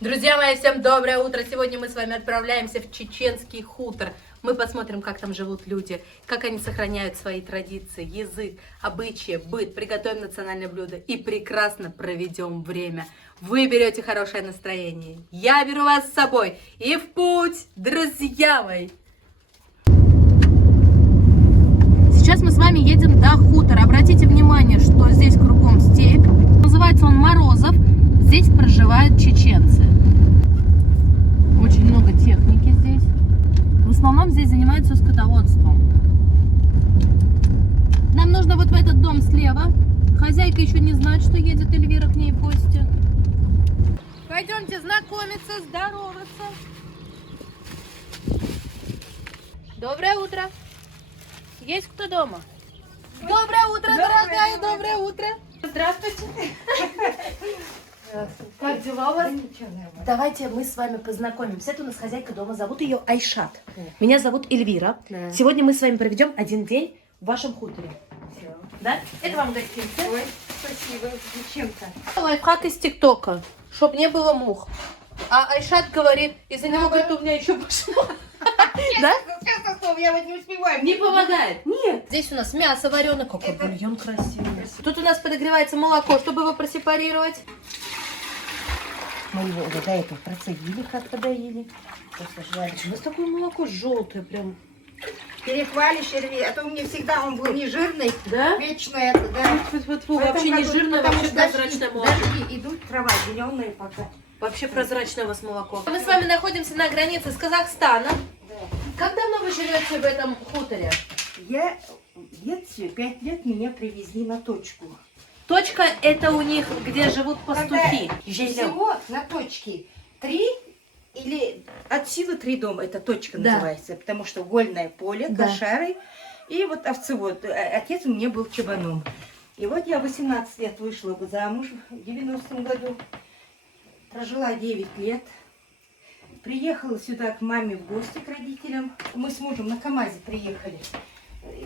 Друзья мои, всем доброе утро! Сегодня мы с вами отправляемся в чеченский хутор. Мы посмотрим, как там живут люди, как они сохраняют свои традиции, язык, обычаи, быт, приготовим национальное блюдо и прекрасно проведем время. Вы берете хорошее настроение, я беру вас с собой и в путь, друзья мои! Сейчас мы с вами едем до хутора. Обратите внимание, что здесь кругом степь. Называется он Морозов. Здесь проживают чеченцы. Очень много техники здесь. В основном здесь занимаются скотоводством. Нам нужно вот в этот дом слева. Хозяйка еще не знает, что едет Эльвира к ней в гости. Пойдемте знакомиться, здороваться. Доброе утро. Есть кто дома? Доброе утро, дорогая, доброе утро. Здравствуйте. Как дела у вас? Давайте мы с вами познакомимся. Это у нас хозяйка дома, зовут ее Айшат. Меня зовут Эльвира. Сегодня мы с вами проведем один день в вашем хуторе. Да? Это вам гостинцы. Ой, спасибо. Зачем-то? Лайфхак из ТикТока, чтоб не было мух. А Айшат говорит, из-за него, говорит, у меня еще больше мух. Да? Я вот не успеваю. Не помогает? Нет. Здесь у нас мясо вареное, какой бульон красивый. Тут у нас подогревается молоко, чтобы его просепарировать. Мы его до этого процедили, как подоили. У нас такое молоко желтое прям. Перехвалишь, Ирви, а то у меня всегда он был не жирный. Да? Вечно это, да. Вообще не жирное, потому вообще что прозрачное молоко. дожди идут, трава зеленая пока. Вообще прозрачное у вас молоко. Мы с вами находимся на границе с Казахстаном. Да. Как давно вы живете в этом хуторе? Я в детстве 5 лет меня привезли на точку. Точка — это у них, где живут пастухи. Всего на точке 3 или от силы 3 дома, это точка Да. называется, потому что вольное поле, Да. кошары и вот овцевод. Отец у меня был чабаном. И вот я 18 лет вышла замуж в 90-м году, прожила 9 лет, приехала сюда к маме в гости, к родителям. Мы с мужем на КамАЗе приехали.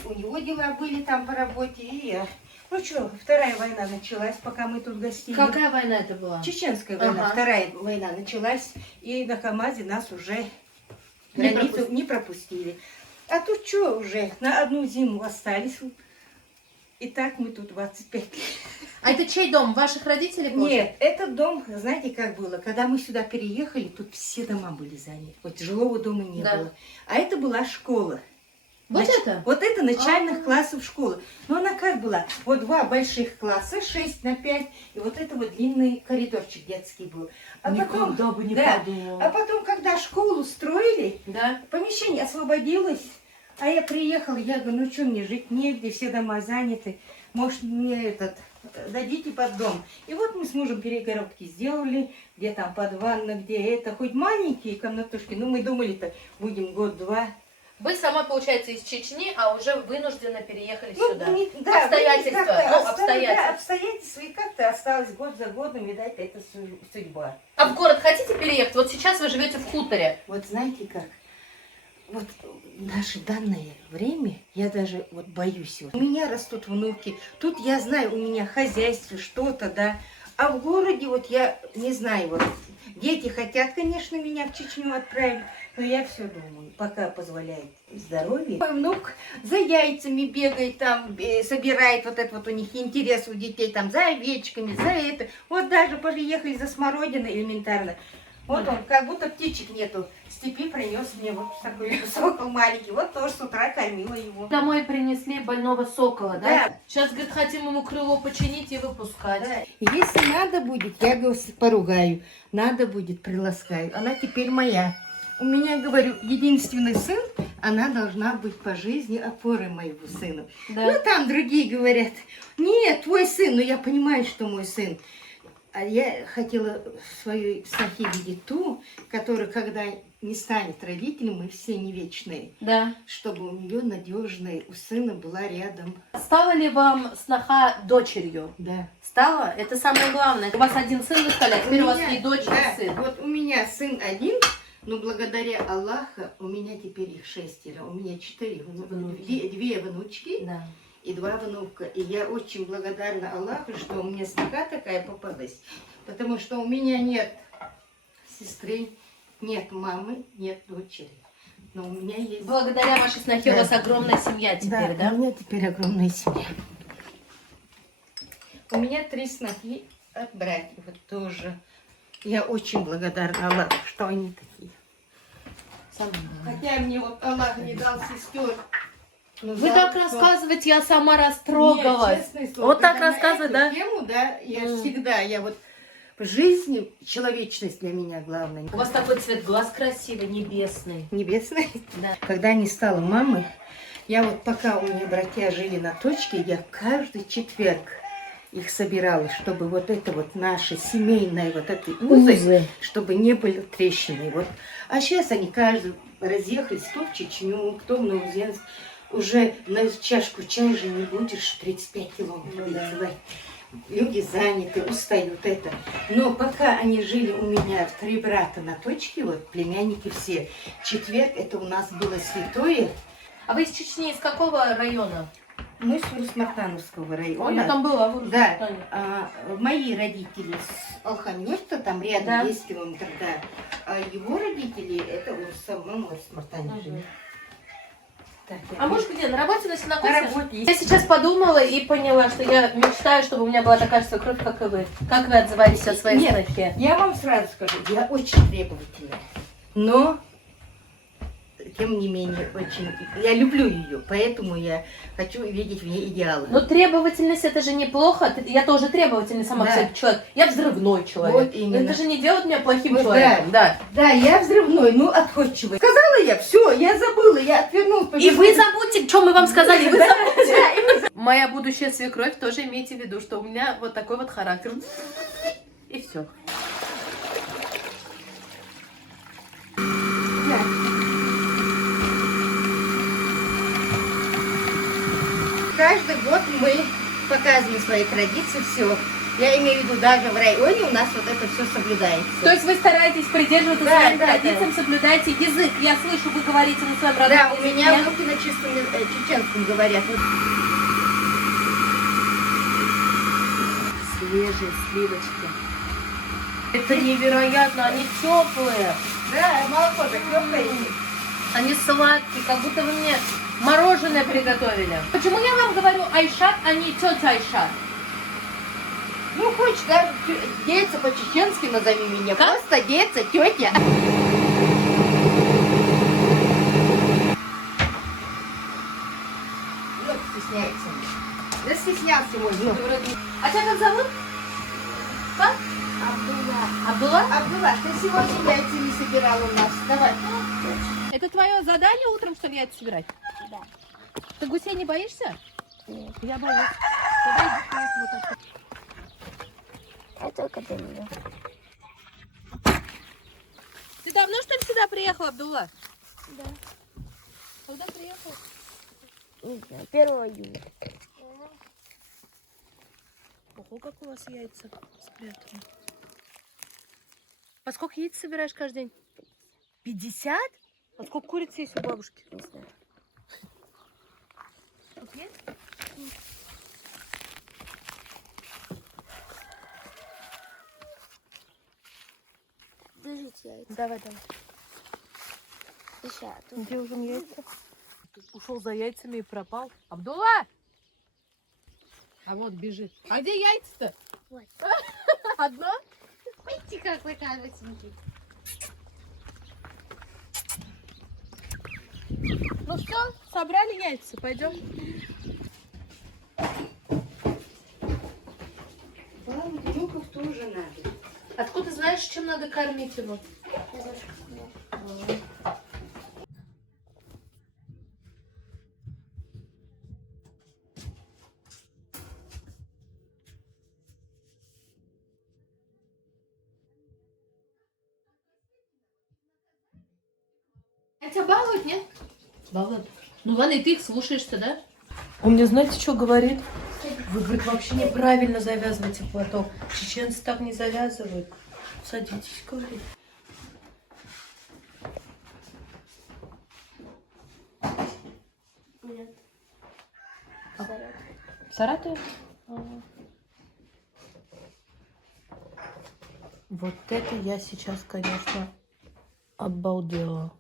У него дела были там по работе, и я. Ну что, вторая война началась, пока мы тут гостили. Какая война это была? Чеченская война, Ага. вторая война началась, и на КамАЗе нас уже Не границу не пропустили. А тут что уже, на одну зиму остались. И так мы тут 25 лет. А это чей дом? Ваших родителей? Боже? Нет, этот дом, знаете, как было? Когда мы сюда переехали, тут все дома были заняты. Вот жилого дома не Да. было. А это была школа. Вот это? Вот это начальных А-а-а. классов школы. Но она как была? Вот 2 больших класса, 6 на 5, и вот это вот длинный коридорчик детский был. А потом, Никогда бы не да, подумала. а потом, когда школу строили, Да? помещение освободилось, а я приехала, я говорю, ну что, мне жить негде, все дома заняты, может, мне дадите под дом. И вот мы с мужем перегородки сделали, где там под ванной, где это, хоть маленькие комнатушки, но мы думали-то, будем год-два. Вы сама, получается, из Чечни, а уже вынужденно переехали Ну, сюда. да, Обстоятельства. как-то Ну, да, обстоятельства. обстоятельства, и как-то осталось год за годом, видать, это судьба. А в город хотите переехать? Вот сейчас вы живете в хуторе. Вот знаете как, вот в наше данное время я даже вот боюсь. Вот. У меня растут внуки, тут я знаю, у меня хозяйство, что-то, да. А в городе вот я не знаю, вот дети хотят, конечно, меня в Чечню отправить, но я все думаю, пока позволяет здоровье. Мой внук за яйцами бегает, там собирает, вот это вот у них интерес у детей, там за овечками, за это. Вот даже приехали за смородиной элементарно. Вот он, как будто птичек нету. В степи принес мне вот такой сокол маленький. Вот тоже с утра кормила его. Домой принесли больного сокола, да? Да. Сейчас, говорит, хотим ему крыло починить и выпускать. Да. Если надо будет, я говорю, поругаю. Надо будет, приласкаю. Она теперь моя. У меня, говорю, единственный сын, она должна быть по жизни опорой моего сына. Да. Ну, там другие говорят, нет, твой сын, но я понимаю, что мой сын. А я хотела в своей снохе видеть ту, которая, когда не станет родителем, мы все не вечные, Да. чтобы у нее надежная, у сына была рядом. Стала ли вам сноха дочерью? Да. Стала? Это самое главное. У вас один сын, вы сказали, а теперь у вас и дочь, да, и сын. вот у меня сын один, но благодаря Аллаху у меня теперь их 6. У меня 4 Внуки. две внучки Да. и 2 внука. И я очень благодарна Аллаху, что у меня сноха такая попалась. Потому что у меня нет сестры, нет мамы, нет дочери. Но у меня есть... Благодаря вашей снохе у Да. вас огромная семья теперь, да? у меня теперь огромная семья. У меня 3 снохи от братьев вот тоже. Я очень благодарна Аллаху, что они такие. Хотя мне вот Аллах не дал сестер. но Вы дал, так что- рассказываете, я сама Нет, растрогалась. честное слово, Вот так когда на рассказывать, эту да? тему, да, я всегда, я вот в жизни человечность для меня главное. У вас такой цвет глаз красивый, небесный. Небесный. Да. Когда не стала мамой, я вот пока у меня братья жили на точке, я каждый четверг их собирала, чтобы вот это вот наше семейное вот этой узы, чтобы не были трещины. Вот. А сейчас они каждый разъехались, кто в Чечню, кто в Новоземск. Уже на чашку чая же не будешь 35 километров выпивать. Люди заняты, устают это. Но пока они жили у меня 3 брата на точке, вот племянники все, четверг это у нас было святое. А вы из Чечни, из какого района? Мы с Урус-Мартановского района. Ой, я там была, в Да, Урус-Мартане. мои родители с Алхамёрта, там рядом Да. 10 километров, да. А его родители, это в самом Урус-Мартане жили. Так, А муж где? На работе, на синагоге? На работе. Я сейчас подумала и поняла, что я мечтаю, чтобы у меня была такая же свекровь, как и вы. Как вы отзываетесь о своей Нет. снохе? Я вам сразу скажу, я очень требовательная. Но, тем не менее, очень... Я люблю ее, поэтому я хочу видеть в ней идеалы. Но требовательность это же неплохо. Я тоже требовательный сама Да. к себе человек. Я взрывной человек. Вот именно. Но это же не делает меня плохим Вот человеком. Да. Да, я взрывной, ну отходчивый. Сказала я, все, я забыла, я отвернулась. И вы забудьте, что мы вам сказали. Вы Да, забудьте. да, и вы Моя будущая свекровь тоже имейте в виду, что у меня вот такой вот характер. И все. Каждый год мы показываем свои традиции, все. Я имею в виду, даже в районе у нас вот это все соблюдается. То есть вы стараетесь придерживаться Да, своим да, традициям, соблюдаете язык. Я слышу, вы говорите на своем родном Да, у языке. меня внуки на чистом чеченском говорят. Вот. Свежие сливочки. Это невероятно, они теплые. Да, молоко так теплое. Они сладкие, как будто вы мне мороженое приготовили. Почему я вам говорю Айшат, а не тетя Айшат? Ну, хочешь, даже деться по-чеченски назови меня. Как? Просто деться, тетя. Вот стесняется. Да стеснялся мой внук. А тебя как зовут? Как? Абдулла? Абдулла, ты сегодня яйца не собирал у нас. Давай. Это твое задание утром, что ли, яйца собирать? Да. Ты гусей не боишься? Нет. Я боюсь. Давай иди вот так. Я только до нее. Ты давно, что ли, сюда приехала, Абдулла? Да. Когда приехала? Не знаю, 1 июля. Ого, как у вас яйца спрятаны. А сколько яиц собираешь каждый день? 50? А сколько куриц есть у бабушки? Не знаю. Тут есть? Держите яйца. Давай, давай. Сейчас. Где уже яйца? Ушел за яйцами и пропал. Абдулла! А вот бежит. А где яйца-то? Вот. Одно? Видите, как выкладывать смотрите. Ну все, собрали яйца, пойдем. Вам внуков тоже надо. Откуда знаешь, чем надо кормить его? Я даже кормлю. А тебя балуют, нет? Балуют. Ну ладно, и ты их слушаешься, да? Он мне, знаете, что говорит? Вы, говорит, вообще неправильно завязываете платок. Чеченцы так не завязывают. Садитесь, говорит. Нет. А. Заряд. В Саратове? Ага. Вот это я сейчас, конечно, обалдела.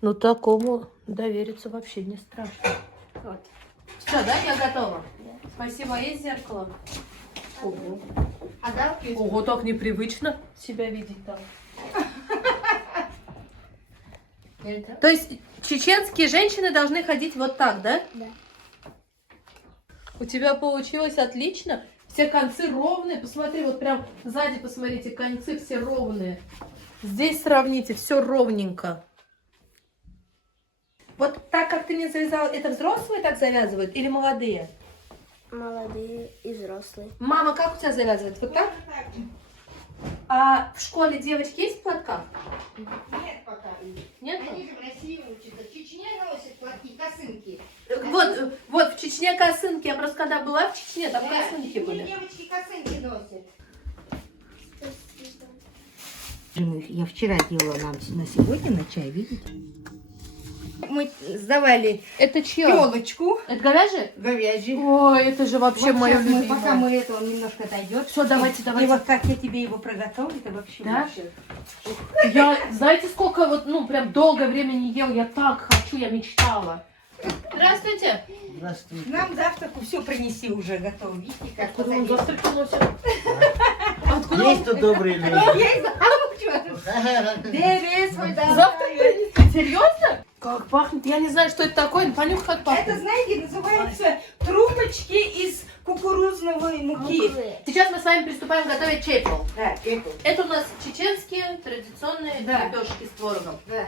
Ну, такому довериться вообще не страшно. Вот. Все, да, я готова? Спасибо, есть зеркало? Ого. А да, Ого, так непривычно себя видеть там. То есть чеченские женщины должны ходить вот так, да? Да. У тебя получилось отлично. Все концы ровные. Посмотри, вот прям сзади посмотрите, концы все ровные. Здесь сравните, все ровненько. Вот так, как ты мне завязала, это взрослые так завязывают или молодые? Молодые и взрослые. Мама, как у тебя завязывает? Вот так? А в школе девочки есть в платках? Нет пока. Нет? Они же в России учатся. В Чечне носят платки, косынки. Вот в Чечне косынки. Я просто когда была в Чечне, там Да, косынки в Чечне были. девочки косынки носят. Я вчера делала нам на сегодня на чай, видите? Мы сдавали Это чье? телочку Это говяжье? говяжью. Ой, это же вообще Вот мое сейчас мы, любимое. пока мы это, он немножко отойдет. Всё, давайте, И давайте. вот как я тебе его приготовлю, это вообще Да? вообще. Я, знаете, сколько вот, ну, прям долгое время не ел. Я так хочу, я мечтала. Здравствуйте. Здравствуйте. Нам завтраку все принеси уже готово. Видите, как Откуда он посадили. завтраки носит? Откуда Есть он? тут добрые люди. Я и знала, что Бери свой Завтрак принесли? Серьезно? Как пахнет? Я не знаю, что это такое. Понюх, как Это, пахнет. знаете, называется трубочки из кукурузного муки. Сейчас мы с вами приступаем готовить чепел. Да, это. Это у нас чеченские традиционные Да. лепешки с творогом. Да.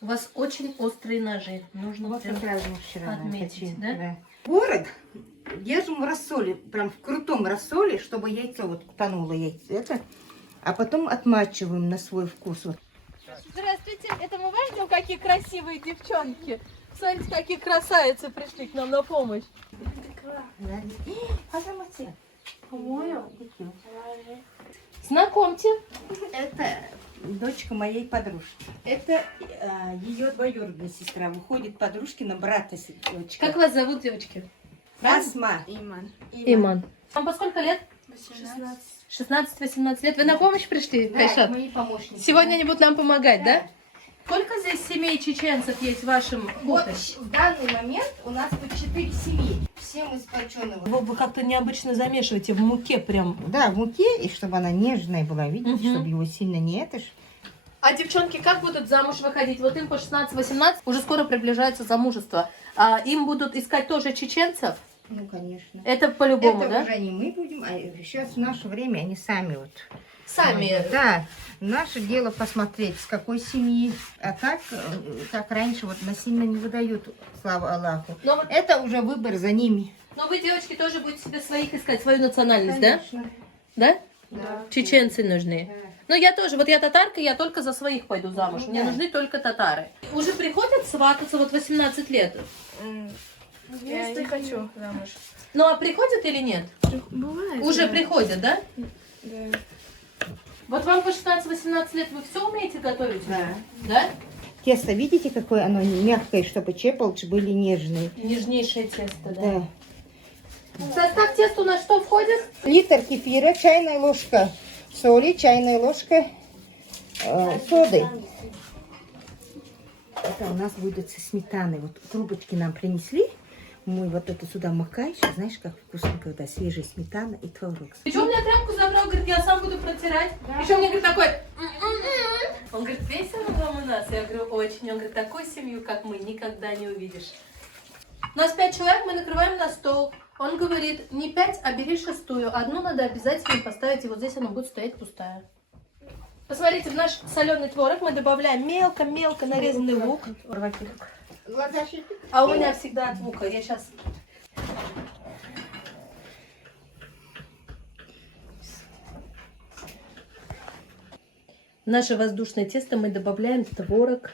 У вас очень острые ножи. Нужно Вот прям... как раз мы вчера отметить, хотим, да? Творог держим в рассоле, прям в крутом рассоле, чтобы яйцо вот тонуло яйцо. Это, а потом отмачиваем на свой вкус. Вот. Здравствуйте, это мы вас ждем, какие красивые девчонки. Смотрите, какие красавицы пришли к нам на помощь. Знакомьте. Это дочка моей подружки. Это ее двоюродная сестра. Выходит подружкина брата дочка. Как вас зовут, девочки? Асма. Иман. Вам по сколько лет? 16-18 лет. Вы на помощь пришли, Да, Кайшат? мои помощники. Сегодня они будут нам помогать, да? Да. Сколько здесь семей чеченцев есть в вашем Вот хуторе? в данный момент у нас тут 4 семьи. Все мы сплочены. Вы как-то необычно замешиваете в муке прям. Да, в муке, и чтобы она нежная была, видите, Мгм. чтобы его сильно не это ж. А девчонки как будут замуж выходить? Вот им по 16-18, уже скоро приближается замужество. А им будут искать тоже чеченцев? Ну, конечно. Это по-любому, Это да? уже не мы будем, а сейчас в наше время они сами вот. Сами. Да, наше дело посмотреть, с какой семьи. А так, как раньше, вот насильно не выдают, слава Аллаху. Но, вот- Это уже выбор за ними. но вы, девочки, тоже будете себе своих искать, свою национальность, да? Конечно. Да? Да. Чеченцы нужны. Да. Ну, я тоже. Вот я татарка, я только за своих пойду замуж. Ну, Мне да. нужны только татары. Уже приходят свататься вот 18 лет? Я не хочу замуж. Ну, а приходят или нет? Бывает. Уже приходят, да? Да. Вот вам по 16-18 лет вы все умеете готовить? Да. Да? Тесто, видите, какое оно мягкое, чтобы чепелчи были нежные. Нежнейшее тесто, да. Да. В состав теста у нас что входит? Литр кефира, чайная ложка соли, чайная ложка соды. Это у нас будет со сметаной. Вот трубочки нам принесли. Мы вот это сюда макаем. Сейчас знаешь, как вкусно, когда свежая сметана и творог. Еще у меня тряпку забрал, говорит, я сам буду протирать. Еще мне говорит такой, он говорит, весело вам у нас? Я говорю, очень. Он говорит, такую семью, как мы, никогда не увидишь. У нас 5 человек, мы накрываем на стол. Он говорит, не 5, а бери 6-ю. Одну надо обязательно поставить, и вот здесь она будет стоять пустая. Посмотрите, в наш соленый творог мы добавляем мелко-мелко нарезанный лук. А у меня всегда от лука. Я сейчас... В наше воздушное тесто мы добавляем творог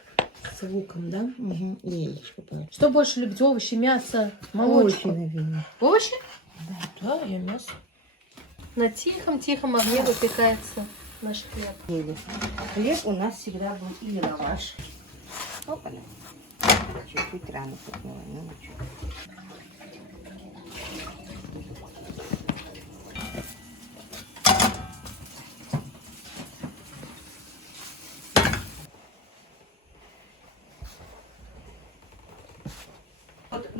с луком, да? Угу. Яичко. Что больше любите? Овощи, мясо, молочко? Овощи, наверное. Овощи? Да, я мясо. На тихом-тихом огне выпекается наш хлеб. Хлеб у нас всегда был или лаваш. Опа-на. Чуть-чуть рано подняла, ну ничего.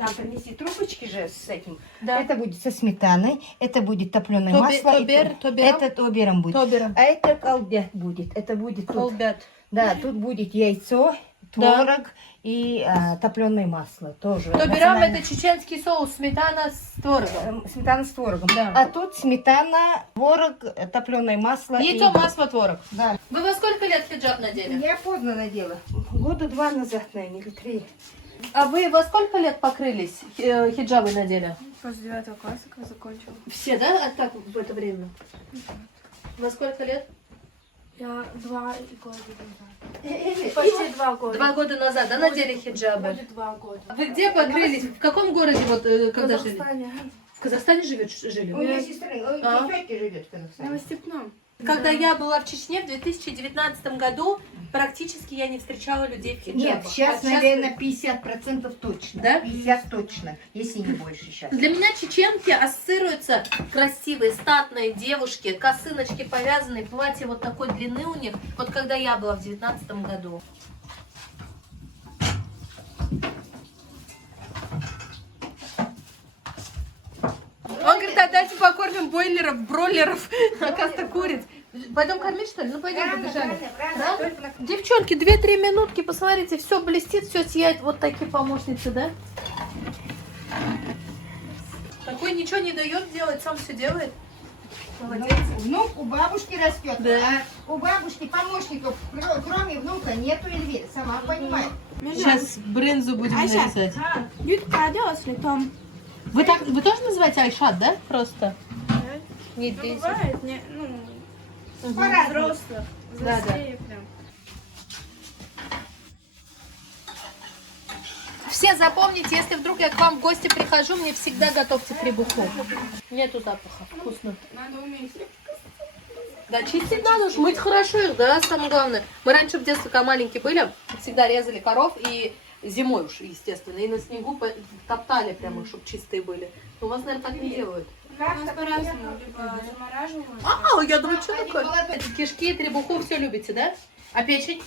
нам принеси трубочки же с этим. Да. Это будет со сметаной, это будет топленое масло. тобер, тобером? Это тобером будет. Тобером. А это колбят будет. Это будет тут. Колбят. Да, тут будет яйцо, творог и топленое масло тоже. Тоберам национальное. это чеченский соус, сметана с творогом. Сметана с творогом. Да. А тут сметана, творог, топленое масло. Яйцо, и... масло, творог. Да. Вы во сколько лет хиджаб надели? Я поздно надела. Года 2 назад, наверное, или 3. А вы во сколько лет покрылись, хиджабы надели? После 9 класса, как закончила. Все, да? А так в это время? Во сколько лет? Я 2 года назад. Почти 2 года. 2 года назад, да, надели хиджабы? Будет 2 года. Вы где покрылись? В каком городе вот когда жили? В Казахстане. В Казахстане жили? У меня сестра, А? тетя живет в Казахстане. Новостепном. Когда я была в Чечне в 2019 году, практически я не встречала людей в хиджабах. Нет, сейчас, А наверное, 50% точно. Да? 50 точно, если не больше сейчас. Для меня чеченки ассоциируются красивые, статные девушки, косыночки повязанные, платье вот такой длины у них. Вот когда я была в 2019 году. Он говорит, а дайте покормим бойлеров, бройлеров, оказывается, куриц. Пойдем кормить, что ли? Ну, пойдем, побежали. Рано? Девчонки, 2-3 минутки, посмотрите, все блестит, все сияет. Вот такие помощницы, да? Такой ничего не дает делать, сам все делает. Молодец. Внук у бабушки растет, Да. а у бабушки помощников, кроме внука, нету Эльвиры, сама понимает. Сейчас брынзу будем Айша. нарезать. Ютка делала с летом. Вы тоже называете Айшат, да? Просто? Не Ну, бейся. бывает, не, ну, По-разному. взрослых. Да, Взрослее прям. Все запомните, если вдруг я к вам в гости прихожу, мне всегда готовьте требуху. Нету запаха. Вкусно. Надо уметь. Да, чистить надо уж, мыть хорошо их, да, самое главное. Мы раньше в детстве, когда маленькие были, всегда резали коров и зимой уж, естественно, и на снегу топтали прямо, чтобы чистые были. Но у вас, наверное, так не делают. У нас по-разному, либо замораживают. А, я думаю, что такое? Кишки, требуху, все любите, да? А печень?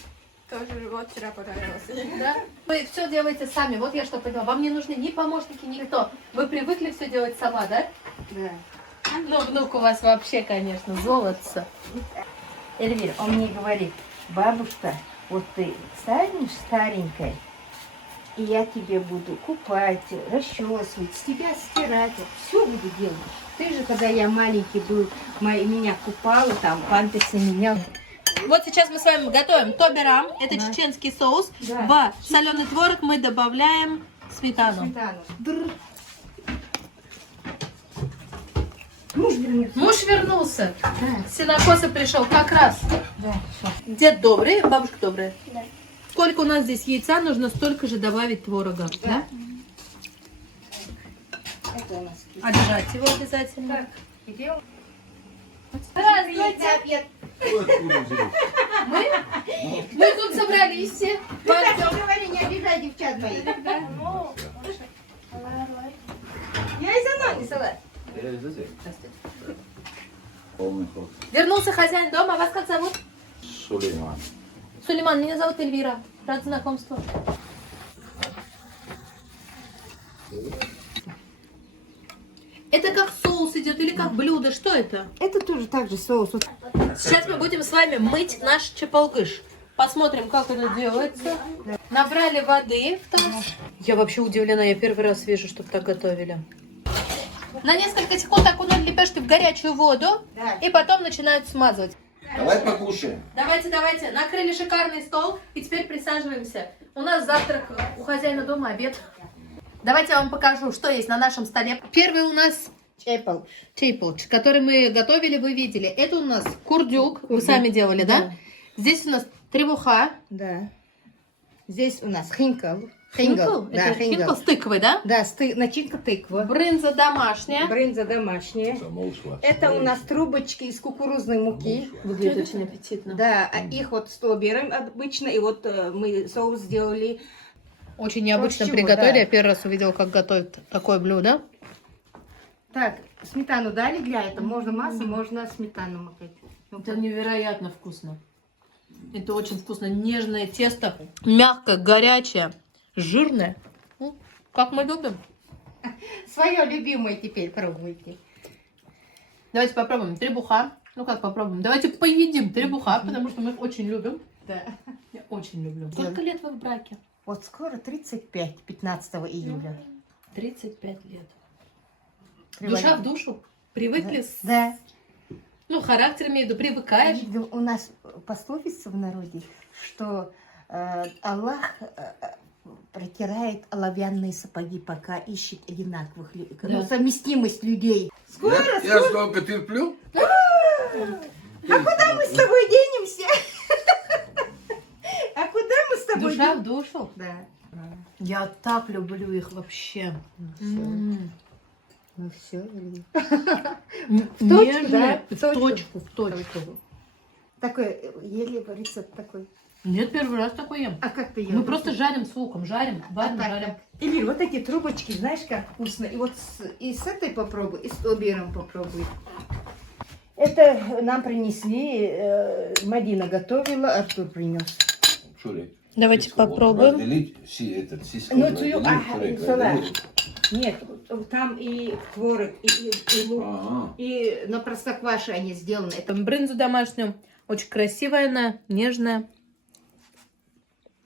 Тоже вот вчера понравился. Да? Вы все делаете сами, вот я что поняла. Вам не нужны ни помощники, никто. Вы привыкли все делать сама, да? Да. Ну, внук у вас вообще, конечно, золотце. Эльвира, он мне говорит, бабушка, вот ты станешь старенькой, и я тебе буду купать, расчесывать, с тебя стирать, все буду делать. Ты же, когда я маленький был, меня купала, там, памперсы менял. Вот сейчас мы с вами готовим тоберам. Это Да. чеченский соус. Да. В соленый творог мы добавляем сметану. Сметану. Муж вернулся. Муж вернулся. Да, Сенокоса пришел как раз. да, всё. Дед добрый, бабушка добрая. Да. Сколько у нас здесь яйца, нужно столько же добавить творога. Да? Это у нас кисть. Отжать его обязательно. Так, где он? Здравствуйте. Мы тут собрались все. Ты так не говори, не обижай девчат моих. Я из Анони, салат. Полный ход. Вернулся хозяин дома. Вас как зовут? Сулейман. Сулейман, меня зовут Эльвира. Рад знакомству. Это как соус идет или как блюдо? Что это? Это тоже так же соус. Вот. Сейчас мы будем с вами мыть наш чапалгыш. Посмотрим, как это делается. Набрали воды в таз. Я вообще удивлена, я первый раз вижу, чтобы так готовили. На несколько секунд окунули лепешки в горячую воду Да. и потом начинают смазывать. Давай покушаем. Давайте, давайте. Накрыли шикарный стол и теперь присаживаемся. У нас завтрак, у хозяина дома обед. Давайте я вам покажу, что есть на нашем столе. Первый у нас Чайпал. чейпалч, который мы готовили, вы видели. Это у нас курдюк, вы сами делали, да? Здесь у нас требуха. Да. Здесь у нас хинкал. Хинкл? Да, Это хинкл с тыквой, да? Да, начинка тыква. Брынза домашняя. Брынза домашняя. Это у нас трубочки из кукурузной муки. Выглядит очень аппетитно. Да, а их вот с тобером обычно. И вот мы соус сделали. Очень необычно Чего, приготовили. да. Я первый раз увидела, как готовят такое блюдо. Так, сметану дали для этого. Можно масло, можно сметану макать. Это невероятно вкусно. Это очень вкусно. Нежное тесто. Мягкое, горячее, жирное. Как мы любим. Свое любимое теперь пробуйте. Давайте попробуем требуха. Ну как попробуем? Давайте поедим требуха, потому что мы их очень любим. Да. Я очень люблю. Сколько лет вы в браке? Вот скоро 35, 15 июля. 35 лет. Приводим. Душа в душу. Привыкли с... Да. Ну, характер имею в виду, привыкаешь. У нас пословица в народе, что Аллах протирает оловянные сапоги, пока ищет одинаковых людей. Да. Ну, совместимость людей. Скоро, Я сколько терплю? А куда мы с тобой денемся? А куда мы с тобой Душа в душу. Да. Я так люблю их вообще. М. Ну все, Илья. Нежные. да? В точку, в точку. Такой, еле рецепт такой. Нет, первый раз такой ем. А как ты ел? Мы просто жарим с луком, жарим, варим, жарим. Или вот такие трубочки, знаешь, как вкусно. И вот и с этой попробуй, и с лобером попробуй. Это нам принесли, Мадина готовила, Артур принес. Чурек. Давайте Сиску, вот, попробуем. Разделить, этот, сиску Ну, разделить, чурек салат. разделить. Нет, там и творог, и лук, Ага. и на простокваше они сделаны. Это Брынзу домашнюю. Очень красивая она, нежная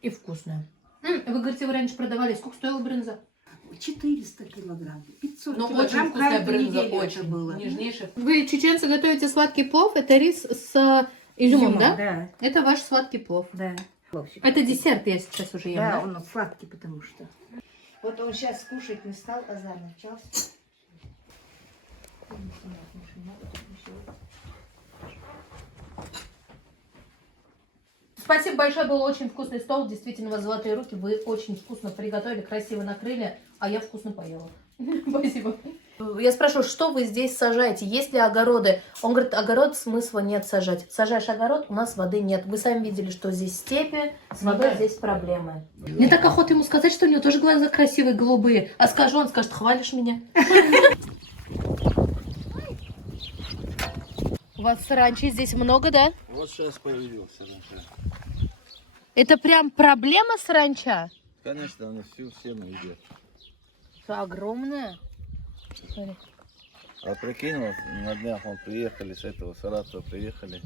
и вкусная. Вы говорите, вы раньше продавали. Сколько стоила брынза? 400 килограмм, 500 Ну, килограмм. очень вкусная каждую брынза, неделю это очень было. нежнейшая. Вы, чеченцы, готовите сладкий плов. Это рис с изюмом, да? Да, Это ваш сладкий плов. да. Это десерт я сейчас уже ем, Да, да? он сладкий, потому что. Вот он сейчас кушать не стал, азар начался. Спасибо большое, был очень вкусный стол. Действительно, у вас золотые руки. Вы очень вкусно приготовили, красиво накрыли, а я вкусно поела. Спасибо. Я спрашиваю, что вы здесь сажаете? Есть ли огороды? Он говорит, огород смысла нет сажать. Сажаешь огород, у нас воды нет. Вы сами видели, что здесь степи, с водой здесь проблемы. Мне так охота ему сказать, что у него тоже глаза красивые, голубые. А скажу, он скажет, хвалишь меня. У вас саранчи здесь много, да? Вот сейчас появился. Это прям проблема саранча? Конечно, они всю сену едят. Огромная. Смотри. А прикинь, вот на днях мы приехали с этого Саратова, приехали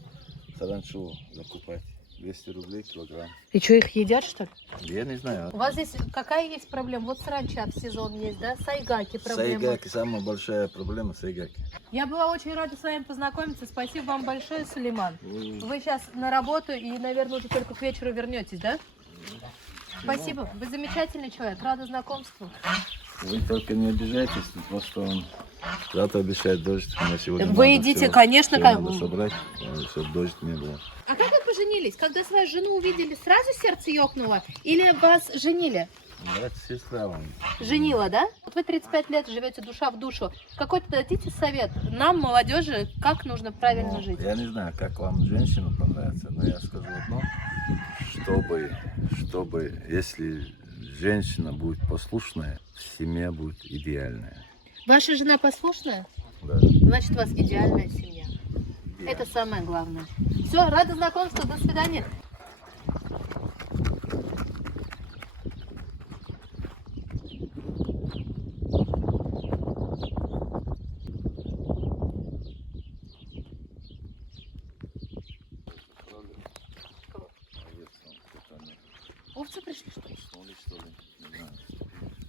саранчу закупать. 200 рублей килограмм. И что, их едят, что ли? Я не знаю. У вас здесь какая есть проблема? Вот саранча в сезон есть, да? Сайгаки проблема. Сайгаки, самая большая проблема сайгаки. Я была очень рада с вами познакомиться. Спасибо вам большое, Сулейман. Вы сейчас на работу и, наверное, уже только к вечеру вернетесь, да? Спасибо. Вы замечательный человек. Рада знакомству. Вы только не обижайтесь, потому что он завтра обещает дождь. Но сегодня Вы надо идите, всё- конечно, всё как- надо собрать, чтобы дождь не было. А как вы поженились? Когда свою жену увидели, сразу сердце ёкнуло? Или вас женили? Брат, сестра вам. Женила, да? Вот вы 35 лет живете душа в душу. Какой-то дадите совет нам, молодежи, как нужно правильно Ну, жить? я не знаю, как вам женщина понравится, но я скажу одно, чтобы, если женщина будет послушная, семья будет идеальная. Ваша жена послушная? Да. Значит, у вас идеальная семья. Это самое главное. Все, рада знакомству, до свидания. Овцы пришли, что ли?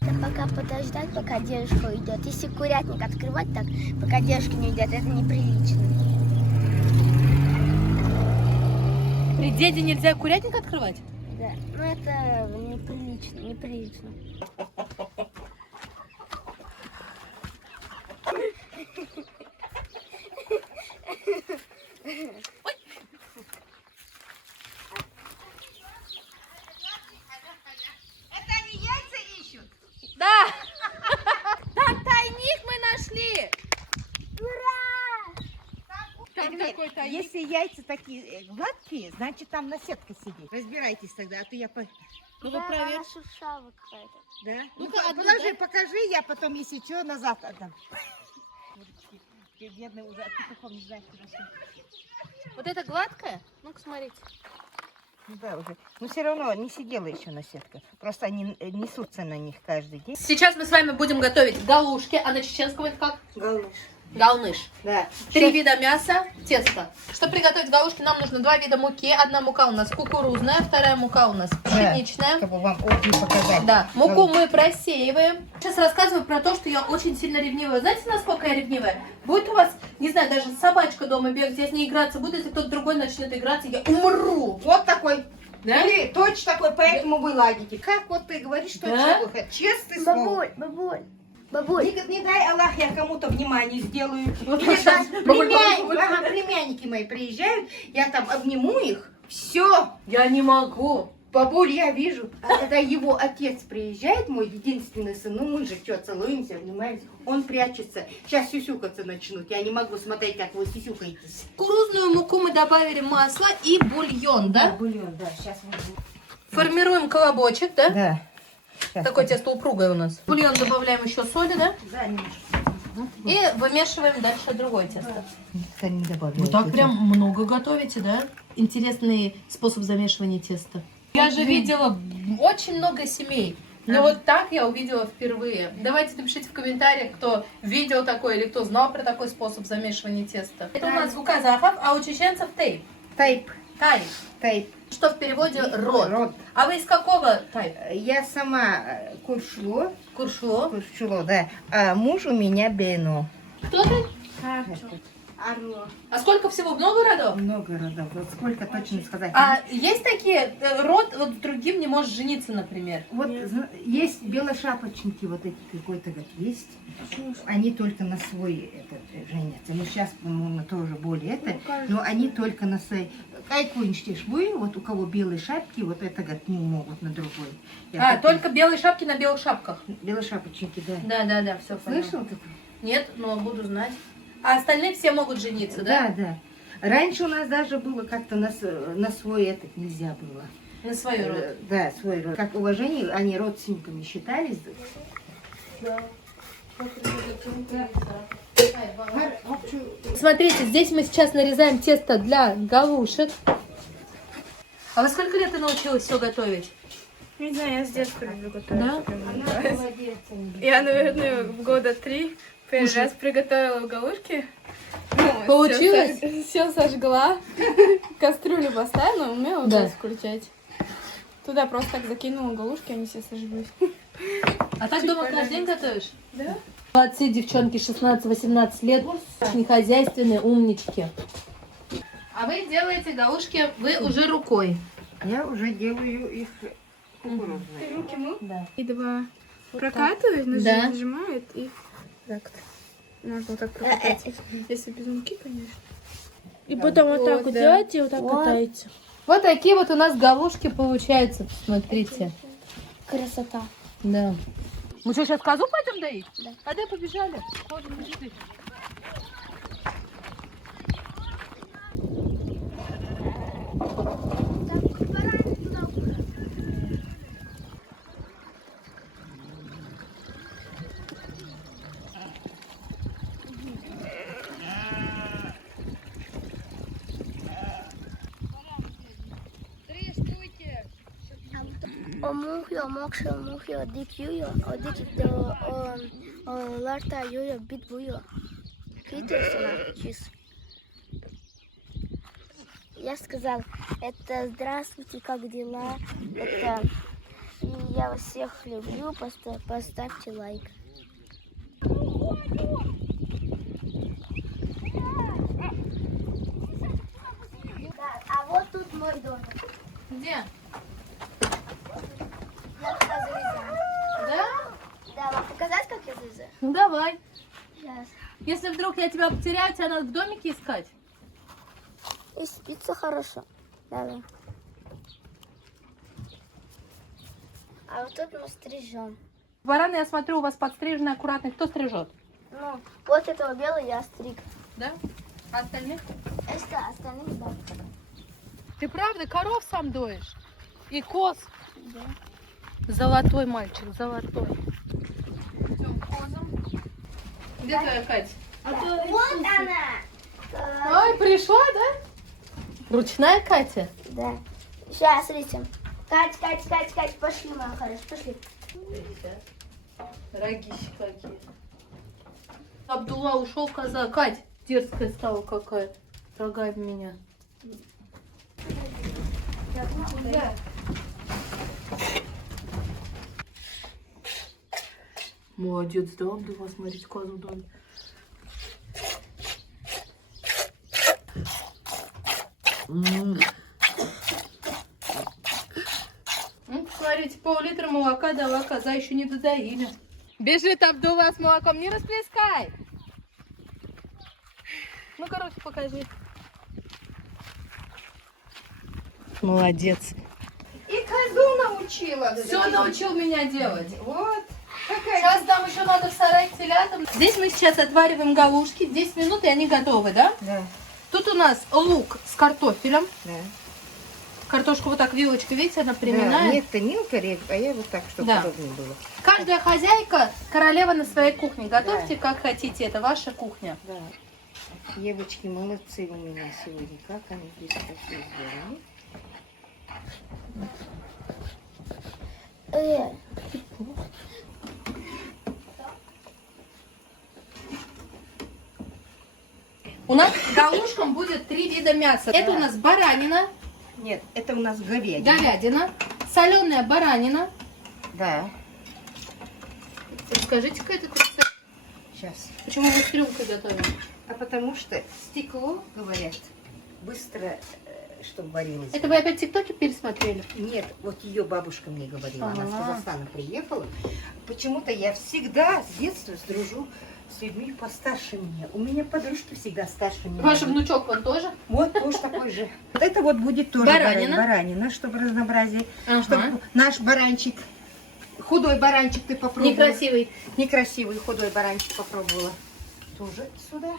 Это пока подождать, пока девушка уйдет. Если курятник открывать так, пока девушка не уйдет, это неприлично. При деде нельзя курятник открывать? Да, ну это неприлично, неприлично. Да! Там тайник мы нашли! Там такой тайник. Если яйца такие гладкие, значит там наседка сидит. Разбирайтесь тогда, а то я... Ну вы проверьте. шуршава какая-то. Да? Ну-ка, Ну, одну положи, дай. покажи, я потом, если что, назад отдам. Бедный уже от петухов не знает, куда шли. Вот это гладкое? Ну-ка, смотрите. Да, уже. Но все равно не сидела еще на сетках. Просто они несутся на них каждый день. Сейчас мы с вами будем готовить галушки, а на чеченском это как? Галыш. Галныш. Да. 3 вида мяса, тесто. Чтобы приготовить галушки, нам нужно 2 вида муки. Одна мука у нас кукурузная, вторая мука у нас пшеничная. Чтобы вам очень показать. Да, муку мы просеиваем. Сейчас рассказываю про то, что я очень сильно ревнивая. Знаете, насколько я ревнивая? Будет у вас, не знаю, даже собачка дома бегать, я с ней играться буду, если кто-то другой начнет играться, я умру. Вот такой. Да? Или точно такой, поэтому вы ладите. Как вот ты говоришь, что Да? человек? Честный слово. Бабуль. Не дай Аллах, я кому-то внимание сделаю. Вот Или сейчас. да, племянники мои приезжают, я там обниму их. Все. Я не могу. Бабуль, я вижу. А когда его отец приезжает, мой единственный сын, ну мы же что, целуемся, обнимаемся, он прячется. Сейчас сюсюкаться начнут. Я не могу смотреть, как вы сюсюкаетесь. В кукурузную муку мы добавили масло и бульон, да? Бульон, да, сейчас мы... Формируем колобочек, да? Да. Сейчас Такое тесто упругое у нас. В бульон добавляем еще соли, да? Да, немножко. И вымешиваем дальше другое тесто. Никто не добавляет. Вы так прям много готовите, да? Интересный способ замешивания теста. Я же видела очень много семей. Но вот так я увидела впервые. Давайте напишите в комментариях, кто видел такой или кто знал про такой способ замешивания теста. Это у нас у казахов, а у чеченцев тейп. Тайп. Тайп. Тайп. Что в переводе род. Род. А вы из какого тайп? Я сама Куршло, Куршло. да. А муж у меня Бено. Кто ты? Орло. А сколько всего? Много родов? Много родов. Вот сколько точно сказать. А есть такие, род вот с другим не может жениться, например? Вот есть белошапочники, вот эти какой-то год есть. Они только на свой женятся. Ну сейчас, по-моему, тоже более это. Но они только на свой. Кайкунштиш вы, вот у кого белые шапки, вот это год не могут на другой. Только белые шапки на белых шапках. Белошапочники, да. Да, все поняла. Слышал такое? Нет, но буду знать. А остальные все могут жениться, да? Да. Раньше у нас даже было как-то на свой этот нельзя было. На свой род. Да, свой род. Как уважение, они родственниками считались. Смотрите, здесь мы сейчас нарезаем тесто для галушек. А во сколько лет ты научилась все готовить? Не знаю, я с детства люблю готовить. Да? Я, наверное, в года 3 первый раз приготовила галушки. Ну, Получилось? Все сожгла, кастрюлю поставила, умела Да. газ включать. Туда просто так закинула галушки, они все сожглись. А так дома каждый день готовишь? Да. Молодцы, девчонки, 16-18 лет, очень хозяйственные, умнички. А вы делаете галушки, вы уже рукой. Я уже делаю их кукурузные. Ты руки мыл? Да. И два прокатывают, Да. нажимают и так. Можно вот так прокатать. Если без муки, конечно. И потом вот так вот делаете и вот так катаете. Вот такие вот у нас галушки получаются, смотрите. Красота. Да. Мы что, сейчас козу пойдем доить? Да. А да, побежали. Ходим, бежали. Omukyo, dikyo, dikyo, larta yoyo, bitbuyo. Чиз. Я сказал, это здравствуйте, как дела? Это я вас всех люблю, поставьте лайк. А вот тут мой домик. Где? Я туда залезаю. Да? Да, вам показать, как я залезаю? Ну давай. Сейчас. Если вдруг я тебя потеряю, тебя надо в домике искать. И спится хорошо. Давай. А вот тут мы стрижем. Бараны, я смотрю, у вас подстрижены аккуратно. Кто стрижет? Ну, вот этого белого я стриг. Да? А остальных? Это остальных, да. Ты правда коров сам доишь? И коз? Да. Золотой мальчик, золотой. Идем к козам. Где твоя Катя? Вот она! Ой, пришла, да? Ручная Катя? Да. Сейчас, смотрите. Кать, Кать, Кать, Кать, пошли, моя хорошая, пошли. Рогищи какие. Абдулла ушел, коза. Кать, дерзкая стала какая. Рога в меня. Молодец, да, Абдулла, смотрите, козу дали. Смотрите, пол-литра молока дала, коза еще не додоили. Бежит Абдулла с молоком, не расплескай. Ну-ка, руки покажи. Молодец. И козу научила. Все научил меня делать. Вот. Сейчас там еще надо в сарай к телятам. Здесь мы сейчас отвариваем галушки. 10 минут, и они готовы, да? Да. Тут у нас лук с картофелем. Да. Картошку вот так вилочкой, видите, она Да. приминает. Нет-то мелко режь, а я вот так, чтобы Да. удобнее было. Каждая хозяйка королева на своей кухне. Готовьте как хотите, это ваша кухня. Да. Девочки молодцы у меня сегодня. Как они быстро все сделали. У нас к галушкам будет 3 вида мяса. Это у нас баранина, Нет, это у нас говядина. говядина, соленая баранина. Да. Скажите-ка этот рецепт. Сейчас. Почему вы с рюмкой готовим? А потому что стекло, говорят, быстро, чтобы варилось. Это вы опять в ТикТоке пересмотрели? Нет, вот ее бабушка мне говорила, она с Ага. Казахстана приехала. Почему-то я всегда с детства дружу с людьми постарше меня. У меня подружки всегда старше меня. Ваш внучок вон тоже? Вот тоже такой же. Вот это вот будет тоже Баранина. баранина, чтобы разнообразие. Ага. Чтобы наш баранчик, худой баранчик ты попробовала. Некрасивый. Некрасивый худой баранчик попробовала. Тоже сюда.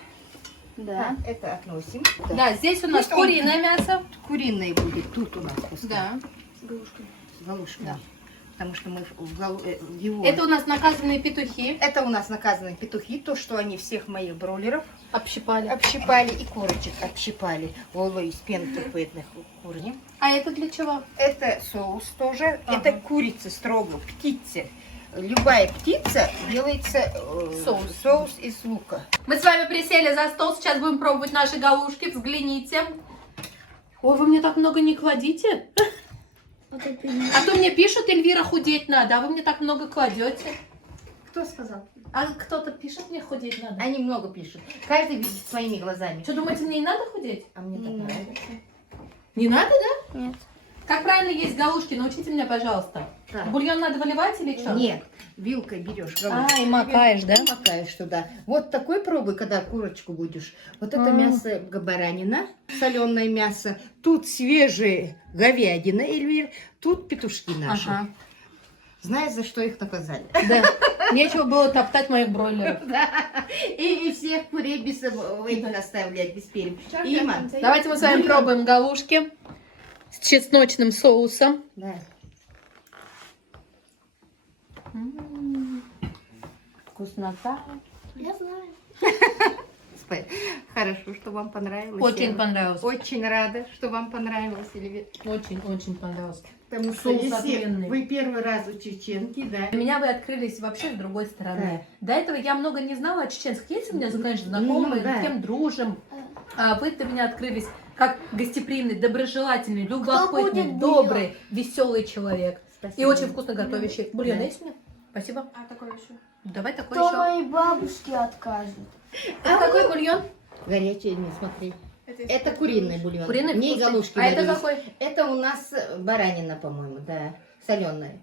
Да. Так, это относим. Да, здесь у нас Пусть он- куриное мясо. Куриное будет тут у нас пускай. Да. С галушками. Потому что мы в его... Это у нас наказанные петухи. Это у нас наказанные петухи, то, что они всех моих бройлеров Общипали. общипали и курочек общипали. Волой из пенки бедных курни. А это для чего? Это соус тоже. Ага. Это курица строго, птица. Любая птица делается соус из лука. Мы с вами присели за стол, сейчас будем пробовать наши галушки, взгляните. Ой, вы мне так много не кладите. А то мне пишут, Эльвира, худеть надо, а вы мне так много кладете. Кто сказал? А кто-то пишет, мне худеть надо. Они много пишут. Каждый видит своими глазами. Что, думаете, мне и надо худеть? А мне так нравится. Не надо, да? Нет. Как правильно есть галушки? Научите меня, пожалуйста. Так. Бульон надо выливать или что? Нет, вилкой берешь А, голову. и макаешь, да? Макаешь туда. Вот такой пробуй, когда курочку будешь. Вот это мясо баранина, соленое мясо. Тут свежие говядина, Эльвир. Тут петушки наши. Ага. Знаешь, за что их наказали? Да. Нечего было топтать моих бройлеров. Да. И всех курей без этих оставлять, без перьев. Има. Давайте мы с вами пробуем галушки с чесночным соусом. Да. Вкуснота. Я знаю. Хорошо, что вам понравилось. Очень Я понравилось. Очень рада, что вам понравилось, Эльвир. Очень понравилось. Потому что Соус если отменный. вы первый раз у чеченки, да. Для меня вы открылись вообще с другой стороны. До этого я много не знала о чеченских. Есть у меня, конечно, знакомые, Ну, да. с кем дружим. А вы для меня открылись как гостеприимный, доброжелательный, любопытный, будет добрый, веселый человек. Спасибо. И очень вкусно готовящий. Бульон Да. есть у меня? Спасибо. А такой еще? Давай такой Кто еще. моей бабушке откажет? Это какой бульон? Горячий, не смотри. Это куриный бульон. Куриный Не вкусный. галушки А это варились. какой? Это у нас баранина, по-моему, да. Соленая.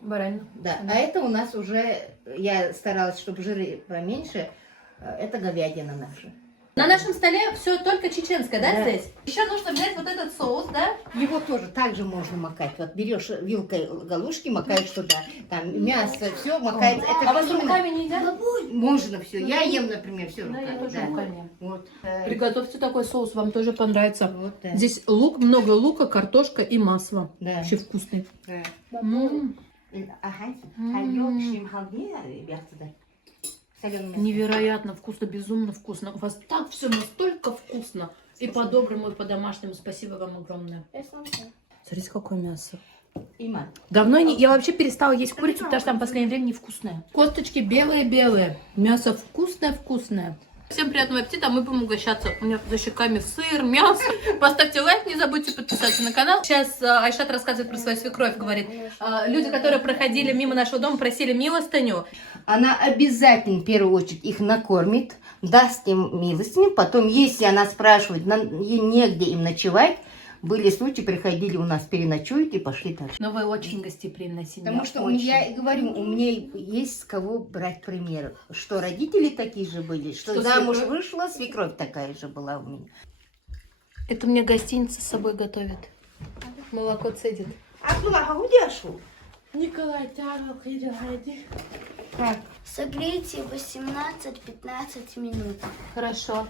Баранина. Да. А это у нас уже, я старалась, чтобы жиры поменьше, это говядина наша. На нашем столе все только чеченское, да, Да. здесь? Еще нужно взять вот этот соус, да? Его тоже так же можно макать. Вот берешь вилкой галушки, макаешь туда. Там мясо, все макается. Это А вас именно- руками не едят? Можно все. Я ем, например, все Да, я руками. тоже да. руками. Вот. Приготовьте такой соус, вам тоже понравится. Вот, да. Здесь лук, много лука, картошка и масло. Да. Вообще вкусный. Да. М, Ага. Соленое мясо. Невероятно вкусно, безумно вкусно. У вас так все настолько вкусно. И по-доброму, и по-домашнему. Спасибо вам огромное. Я сам знаю. Смотрите, какое мясо. Има. Давно я вообще перестала есть курицу, потому что там в последнее время невкусная. Косточки белые-белые. Мясо вкусное-вкусное. Всем приятного аппетита, а мы будем угощаться. У меня за щеками сыр, мясо. Поставьте лайк, не забудьте подписаться на канал. Сейчас Айшат рассказывает про свою свекровь, говорит. Люди, которые проходили мимо нашего дома, просили милостыню. Она обязательно, в первую очередь, их накормит, даст им милостыню. Потом, если она спрашивает, негде им ночевать, были случаи, приходили у нас, переночуют и пошли дальше. Но вы очень гостеприимная семья. Потому что очень. я и говорю, у меня есть с кого брать пример. Что родители такие же были, что замуж свекровь? вышла, свекровь такая же была у меня. Это мне гостиница с собой готовит. Молоко цедит. Николай, Тара, Так, Согрейте 18-15 минут. Хорошо.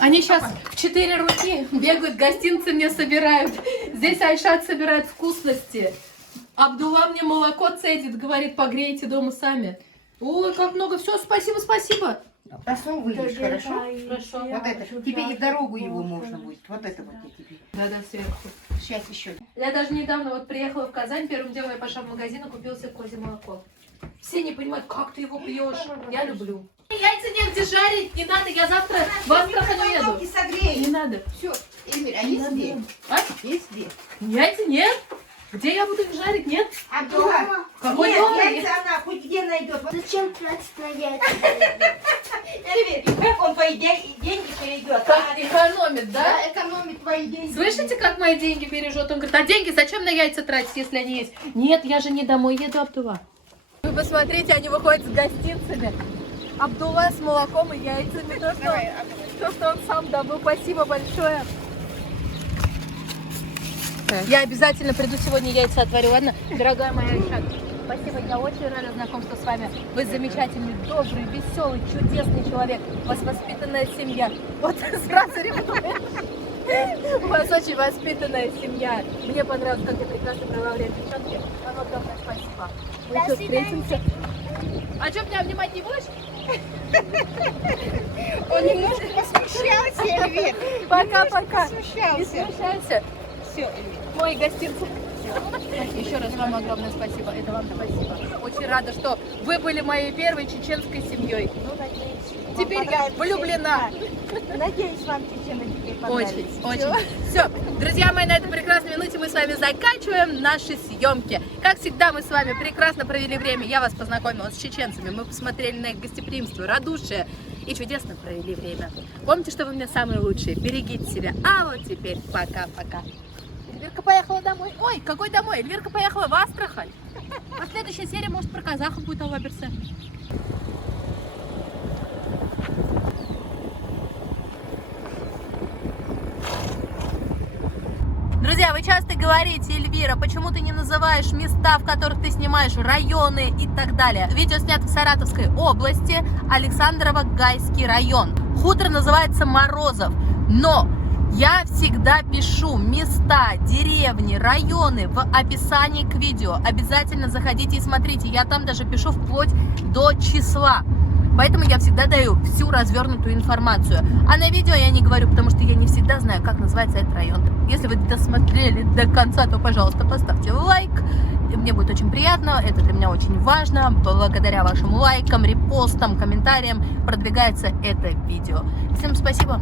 Они сейчас в 4 руки бегают, гостинцы мне собирают. Здесь Айшат собирает вкусности. Абдулла мне молоко цедит, говорит, погрейте дома сами. Ой, как много. Все, спасибо. просовываешь, хорошо? Хорошо. Вот это. Теперь и дорогу его можно будет. Вот это вот я тебе. Да, сверху. Сейчас еще. Я даже недавно вот приехала в Казань, первым делом я пошла в магазин и купила себе козье молоко. Все не понимают, как ты его пьешь. Я люблю. Яйца негде жарить, не надо, я завтра в Астрахань уеду. Не надо. Все, Эмиль, они себе. А? Есть себе. Яйца нет? Где я буду их жарить? Нет? Абдулла. Какой Нет, дома? яйца она хоть где найдет. Вот Зачем тратить на яйца? Эльвир, как он твои деньги перейдет? Как экономит, да? Да, экономит твои деньги. Слышите, как мои деньги бережет? Он говорит, а деньги зачем на яйца тратить, если они есть? Нет, я же не домой еду, Абдулла. Вы посмотрите, они выходят с гостинцами. Абдулла с молоком и яйцами. То, что он сам добыл. Спасибо большое. Я обязательно приду сегодня, яйца отварю, ладно? Дорогая моя Айшат, спасибо, я очень рада знакомству с вами. Вы замечательный, добрый, веселый, чудесный человек. У вас воспитанная семья. Вот сразу ревную. У вас очень воспитанная семья. Мне понравилось, как я прекрасно провела время. Девчонки, вам огромное спасибо. Мы еще встретимся. А что, меня обнимать не будешь? Он немножко посмущался, Эльвир. Пока-пока. Смущался. Не смущайся. Все, Эльвир. Мой гостинцы. Еще раз вам огромное спасибо. Это вам спасибо. Очень рада, что вы были моей первой чеченской семьей. Ну, надеюсь. Теперь я влюблена. Надеюсь, вам чечены теперь понравится. Очень. Все, друзья мои, на этой прекрасной минуте мы с вами заканчиваем наши съемки. Как всегда, мы с вами прекрасно провели время. Я вас познакомила с чеченцами. Мы посмотрели на их гостеприимство, радушие и чудесно провели время. Помните, что вы у меня самые лучшие. Берегите себя. А вот теперь пока-пока. Эльвирка поехала домой. Ой, какой домой? Эльвирка поехала в Астрахань. А следующая серия, может, про казахов будет, Аллаберсе. Друзья, вы часто говорите, Эльвира, почему ты не называешь места, в которых ты снимаешь, районы и так далее. Видео снято в Саратовской области, Александрово-Гайский район. Хутор называется Морозов, но я всегда пишу места, деревни, районы в описании к видео. Обязательно заходите и смотрите, я там даже пишу вплоть до числа. Поэтому я всегда даю всю развернутую информацию. А на видео я не говорю, потому что я не всегда знаю, как называется этот район. Если вы досмотрели до конца, то, пожалуйста, поставьте лайк. И мне будет очень приятно, это для меня очень важно. Благодаря вашим лайкам, репостам, комментариям продвигается это видео. Всем спасибо.